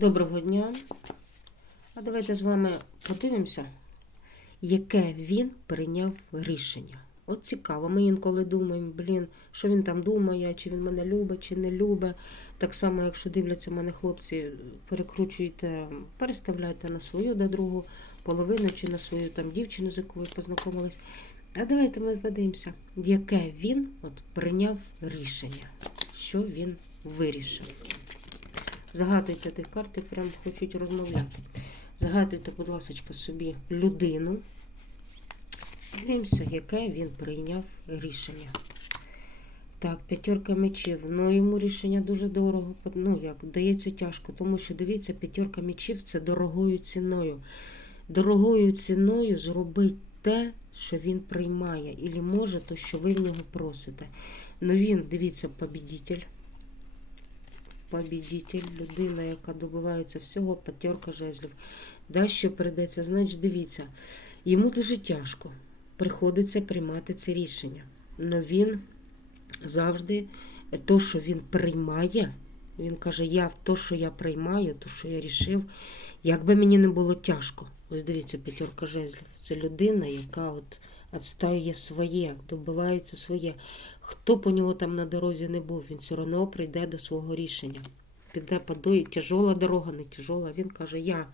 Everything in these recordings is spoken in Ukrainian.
Доброго дня. А давайте з вами подивимося, яке він прийняв рішення. От цікаво, ми інколи думаємо, блін, що він там думає, чи він мене любить, чи не любить. Так само, якщо дивляться мене хлопці, перекручуйте, переставляйте на свою до другу половину, чи на свою там дівчину, з якою познайомились. А давайте ми подивимося, яке він от прийняв рішення, що він вирішив. Загадуйте ті карти, прям хочуть розмовляти. Загадуйте, будь ласка, собі людину. Дивимося, яке він прийняв рішення. Так, п'ятерка мечів. Ну, йому рішення дуже дорого. Ну, як, дається тяжко, тому що дивіться, п'ятерка мечів це дорогою ціною. Дорогою ціною зробить те, що він приймає, і може то, що ви в нього просите. Ну він, дивіться, побідитель побідитель, людина, яка добивається всього, п'ятерка жезлів. Да, що значить, дивіться, йому дуже тяжко. Приходиться приймати це рішення. Но він завжди, то, що він приймає, він каже, я то, що я приймаю, то, що я рішив, як би мені не було тяжко. Ось дивіться, п'ятерка жезлів. Це людина, яка от відстаює своє, добивається своє. Хто по нього там на дорозі не був, він все одно прийде до свого рішення. Піде по дої, тяжола дорога, не тяжола. Він каже, я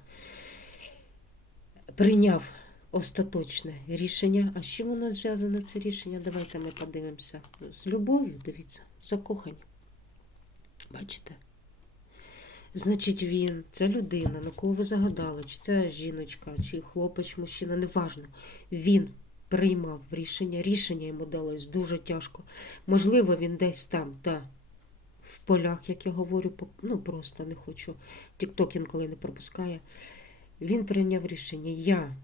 прийняв остаточне рішення. А з чим воно зв'язане це рішення? Давайте ми подивимося. З любов'ю, дивіться, закохані. Бачите? Значить, він, ця людина, на кого ви загадали, чи це жіночка, чи хлопець, мужчина, неважно. Він приймав рішення. Рішення йому далось дуже тяжко. Можливо, він десь там, та, в полях, як я говорю, ну просто не хочу. Тікток інколи не пропускає. Він прийняв рішення. Я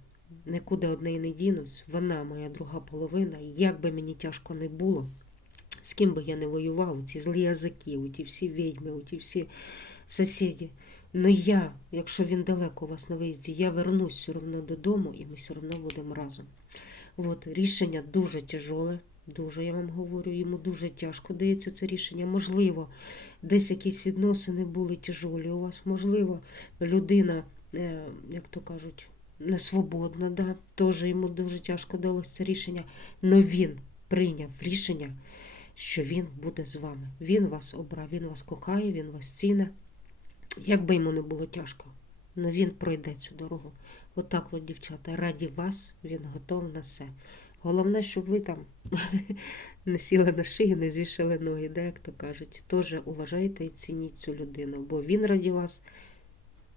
нікуди одне не дінусь, вона моя друга половина. Як би мені тяжко не було, з ким би я не воював, ці злі язики, ті всі відьми, ті всі сусіди. Ну я, якщо він далеко у вас на виїзді, я вернусь все одно додому і ми все одно будемо разом. От, рішення дуже тяжоле, дуже я вам говорю, йому дуже тяжко дається це рішення. Можливо, десь якісь відносини були тяжолі у вас, можливо, людина, е, як то кажуть, не свободна, да? теж йому дуже тяжко далося це рішення. але він прийняв рішення, що він буде з вами. Він вас обрав, він вас кохає, він вас ціна. Як би йому не було тяжко, але він пройде цю дорогу. Отак от, дівчата, раді вас він готов на все. Головне, щоб ви там не сіли на шию, не звішали ноги, де, як то кажуть. Теж уважайте і цініть цю людину, бо він раді вас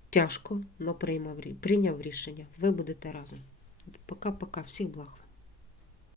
тяжко, але прийняв рішення. Ви будете разом. Пока-пока, всіх благ.